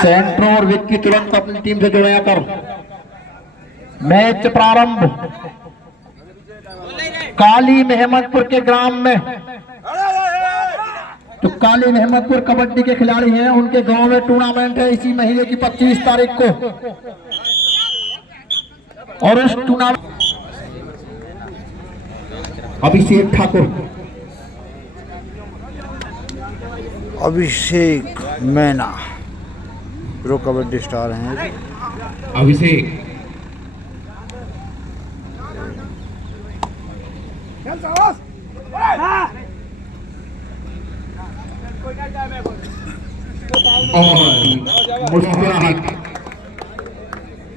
सेंट्रो और विक्की तुरंत अपनी टीम से जुड़े कर मैच प्रारंभ काली मेहमदपुर के ग्राम में। तो काली मेहमदपुर कबड्डी के खिलाड़ी हैं, उनके गांव में टूर्नामेंट है इसी महीने की 25 तारीख को। और उस टूर्नामेंट अभिषेक ठाकुर, अभिषेक मैना प्रो कबड्डी स्टार हैं। अभिषेक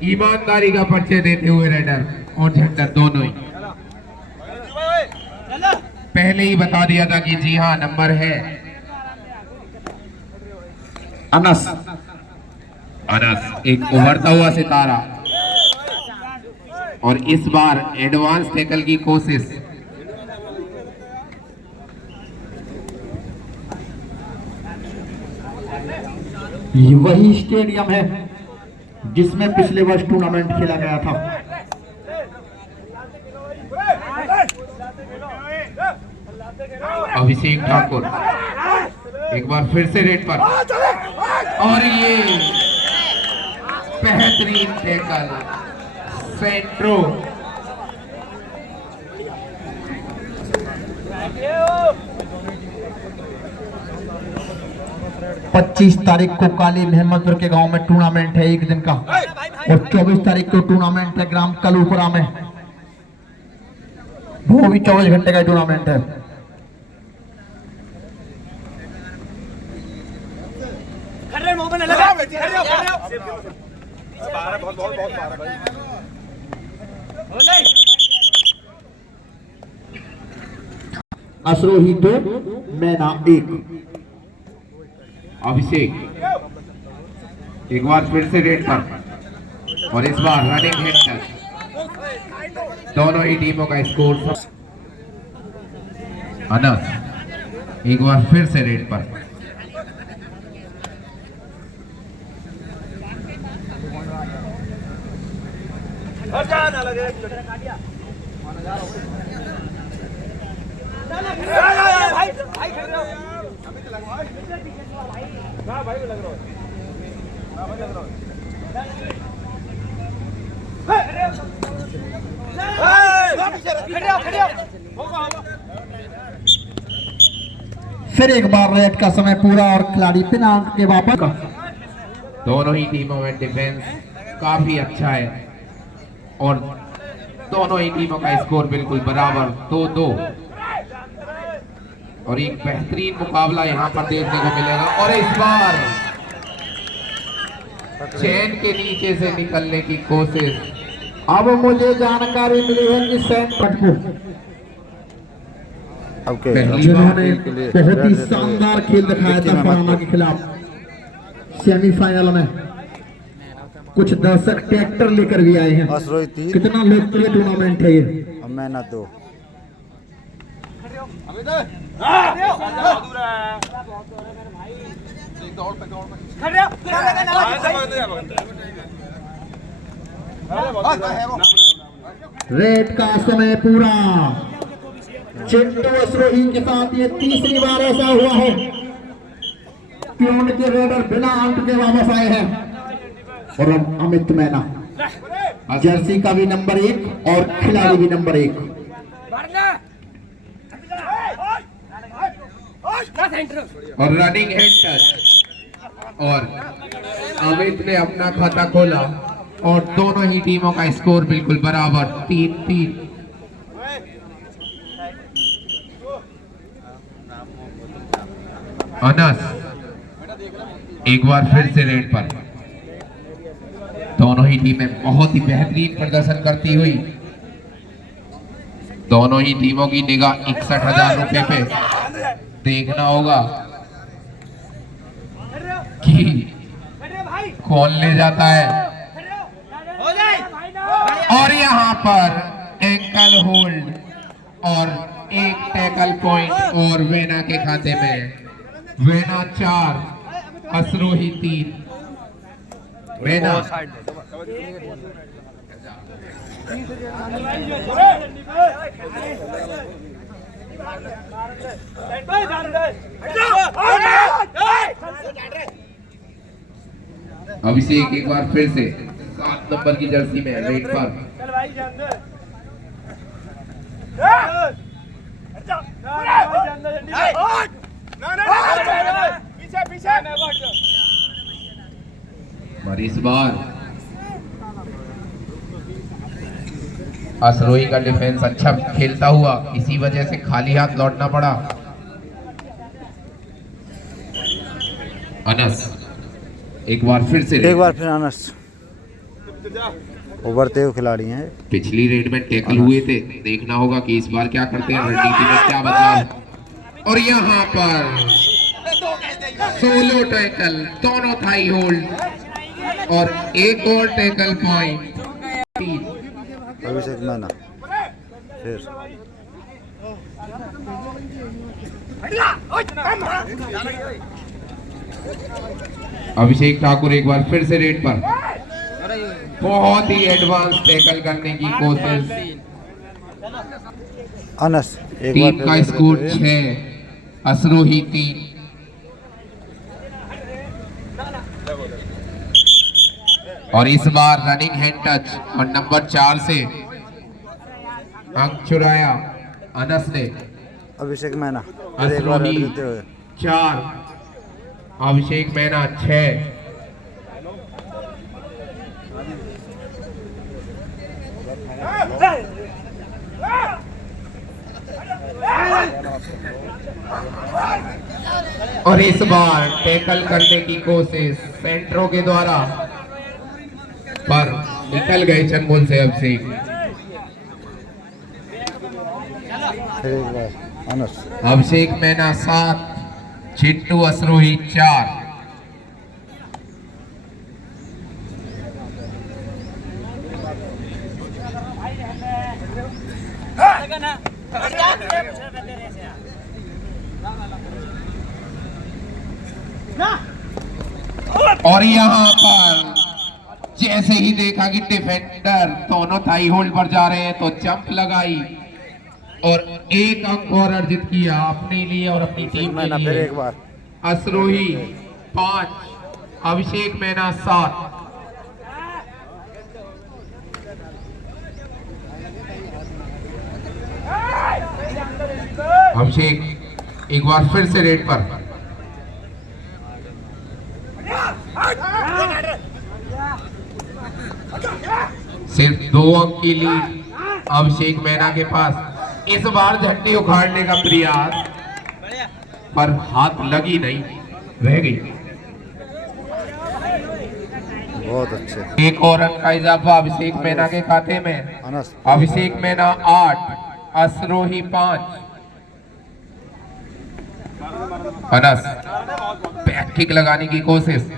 ईमानदारी का परिचय देते हुए रेडर और झंडा दोनों ही पहले ही बता दिया था कि जी हाँ नंबर है अनस। अनस एक उभरता हुआ सितारा और इस बार एडवांस टैकल की कोशिश। ये वही स्टेडियम है जिसमें पिछले वर्ष टूर्नामेंट खेला गया था। अभिषेक ठाकुर एक बार फिर से रेड पर और ये बेहतरीन टैकल सेंट्रो। पच्चीस तारीख को काली मेहमदपुर के गांव में टूर्नामेंट है एक दिन का, और 24 तारीख को टूर्नामेंट है ग्राम कलूपुरा में। वो भी 24 घंटे का टूर्नामेंट है। असरोही 2 मैना 1। अभिषेक एक बार फिर से रेड पर और इस बार रनिंग हेड टच। दोनों ही टीमों का स्कोर। अनस एक बार फिर से रेड पर फिर एक बार रेड का समय पूरा और खिलाड़ी बिना अंक के वापस। दोनों ही टीमों में डिफेंस काफी अच्छा है और दोनों ही टीमों का स्कोर बिल्कुल बराबर 2-2 और एक बेहतरीन मुकाबला यहां पर देखने को मिलेगा। और इस बार चैन के नीचे से निकलने की कोशिश। अब मुझे जानकारी मिली है कि जिन्होंने बहुत ही शानदार खेल दिखाया था पनामा के खिलाफ सेमीफाइनल में, कुछ दर्शक ट्रैक्टर लेकर भी आए हैं। कितना लोकप्रिय टूर्नामेंट है ये। मैना 2 रेड का समय पूरा। चिंटू असरोही के साथ ये तीसरी बार ऐसा हुआ है कि उनके रेडर बिना अंक के वापस आए हैं। और अब अमित मैना जर्सी का भी नंबर 1 और खिलाड़ी भी नंबर 1। और रनिंग हेड टच और अमित ने अपना खाता खोला और दोनों ही टीमों का स्कोर बिल्कुल बराबर 3-3। अनस एक बार फिर से रेड पर। दोनों ही टीमें बहुत ही बेहतरीन प्रदर्शन करती हुई। दोनों ही टीमों की निगाह 61,000 रुपए पे देखना होगा कि कौन ले जाता है। और यहाँ पर एंकल होल्ड और एक टैकल पॉइंट और वेना के खाते में। वेना 4 असरोही 3। वेना अभिषेक एक बार फिर से 7 नंबर की जर्सी में रेड पर। और इस बार असरोही का डिफेंस अच्छा खेलता हुआ इसी वजह से खाली हाथ लौटना पड़ा। अनस एक बार फिर अनस उभरते हुए खिलाड़ी हैं। पिछली रेड में टैकल हुए थे, देखना होगा कि इस बार क्या करते हैं, रणनीति में क्या बदलाव। और यहाँ पर सोलो टैकल, दोनों थाई होल्ड और एक और टैकल पॉइंट। अभिषेक मैना फिर अभिषेक ठाकुर एक बार फिर से रेड पर। बहुत ही एडवांस टैकल करने की कोशिश। अनस टीम का स्कोर 6 असरोही 3। और इस बार रनिंग हैंड टच और नंबर 4 से अंक चुराया अनस ने। अभिषेक मैना असरोही 4 अभिषेक मैना 6। और इस बार टैकल करने की कोशिश सेंट्रो के द्वारा, पर निकल गए चंगुल से अभिषेक। अभिषेक मैना 7 चिट्टू असरोही 4। और यहाँ पर जैसे ही देखा कि डिफेंडर दोनों थाई होल्ड पर जा रहे हैं तो जंप लगाई और एक अंक और अर्जित किया अपने लिए और अपनी टीम के लिए। एक बार असरोही 5 अभिषेक मैना 7। अभिषेक एक बार फिर से रेड पर। सिर्फ 2 अंक की लीड अभिषेक मैना के पास। इस बार झंडी उखाड़ने का प्रयास, पर हाथ लगी नहीं, रह गई। बहुत अच्छे। एक और अंक का इजाफा अभिषेक मैना के खाते में। अभिषेक मैना 8 असरोही 5। अनस बैक किक लगाने की कोशिश।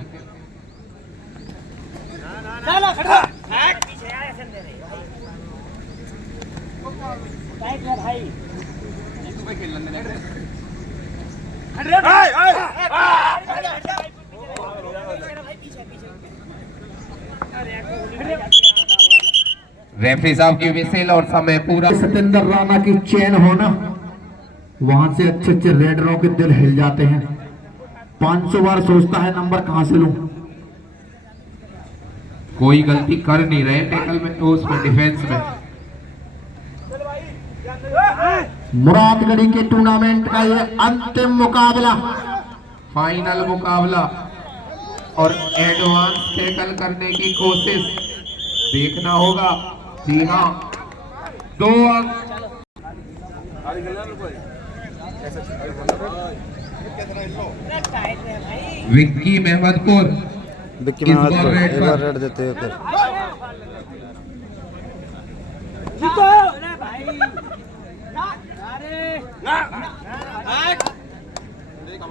रेफरी साहब की विसेल और समय पूरा। सतेंद्र राणा की चेन होना, वहां से अच्छे अच्छे रेडरों के दिल हिल जाते हैं। 500 बार सोचता है नंबर कहां से लूं। कोई गलती कर नहीं रहे टैकल में, तो उसमें डिफेंस में। मुरादगढ़ी के टूर्नामेंट का ये अंतिम मुकाबला, फाइनल मुकाबला और एडवांस टैकल करने की कोशिश देखना होगा। जी हाँ, 2 अंक। विक्की महमदपुर एक बार रेड देते हुए फिर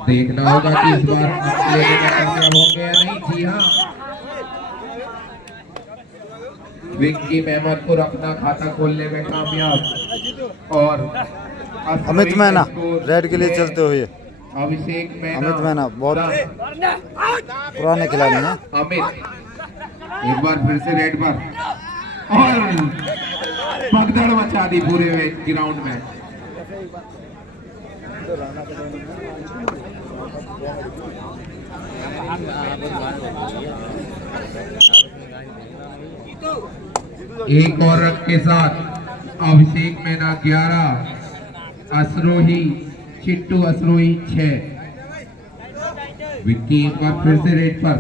देखना होगा कि इस बार लेने में कामयाब होंगे या नहीं। जी हाँ, विक्की महमदपुर अपना खाता खोलने में कामयाब और अमित मैना रेड के लिए चलते हुए। अभिषेक मैना, अमित मैना बहुत पुराने खिलाड़ी हैं। अमित एक बार फिर से रेड पर और भगदड़ मचा दी पूरे ग्राउंड में। एक और रन के साथ अभिषेक मैना 11, असरोही चिट्टू असरोही 6। विक्की एक बार फिर से रेड पर।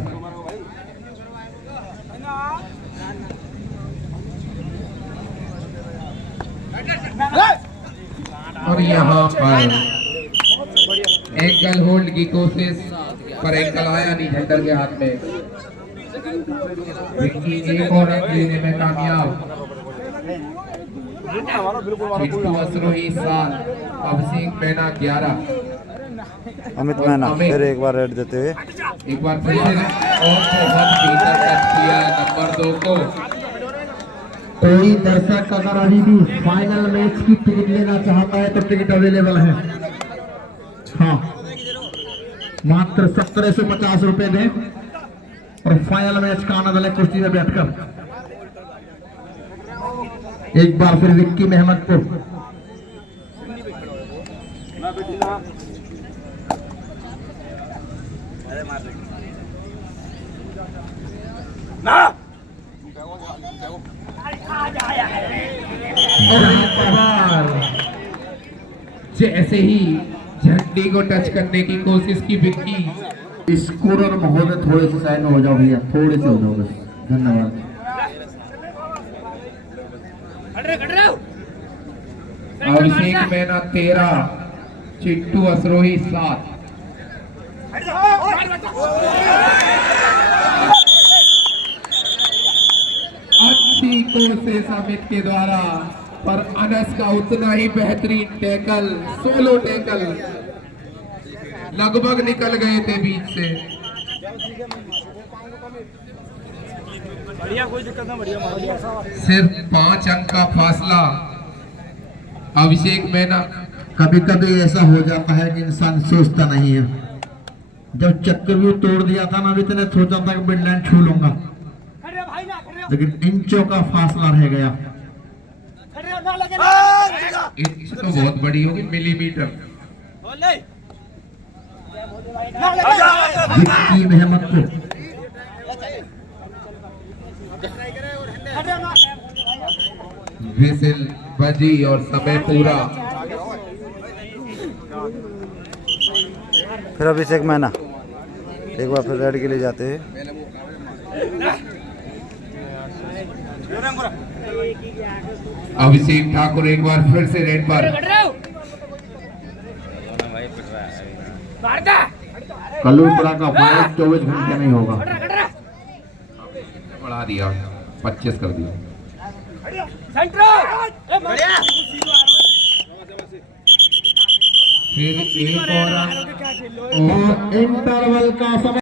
और यहाँ पर एंकल होल्ड की कोशिश पर एंकल आया नहीं झंडर के हाथ में। विक्की एक और रन लेने में कामयाब। चिट्टू असरोही 7, अभिषेक मैना 11। अमित मैना फिर एक बार रेड देते हुए। एक बार फिर से और बहुत भीतर टच किया नंबर 2 को। कोई दर्शक अगर अभी भी फाइनल मैच की टिकट लेना चाहता है तो टिकट अवेलेबल है। हाँ, मात्र 1750 रुपए दें और फाइनल मैच का आनंद लें कुर्सी में बैठकर। एक बार फिर विक्की मेहमदपुर। जैसे ही झंडी को टच करने की कोशिश की विक्की। स्कोरर महोदय थोड़े से साइड में हो जाओ भैया, थोड़े से हो जाओ बस, धन्यवाद। अभिषेक मैना 13, चिट्टू असरोही 7। अच्छी कोशिश अमित के द्वारा, पर अनस का उतना ही बेहतरीन टैकल, सोलो टैकल लगभग निकल गए थे बीच से। सिर्फ 5 अंक का फासला। अभिषेक मैना। कभी कभी ऐसा हो जाता है कि इंसान सोचता नहीं है। जब चक्रव्यूह तोड़ दिया था ना, इतने सोचा था कि मिडलैंड छू लूंगा, लेकिन इंचों का फासला रह गया। इंच तो बहुत बड़ी होगी, मिलीमीटर। विक्की मेहमदपुर। विसिल बजी और समय पूरा। फिर अभिषेक मैना एक बार फिर रेड के लिए जाते हैं। अभिषेक ठाकुर एक बार फिर से रेड पर। कलूपड़ा का फाइनल 24 घंटे नहीं होगा। बढ़ा दिया, 25 कर दिया। फिर एक और इंटरवल का समय।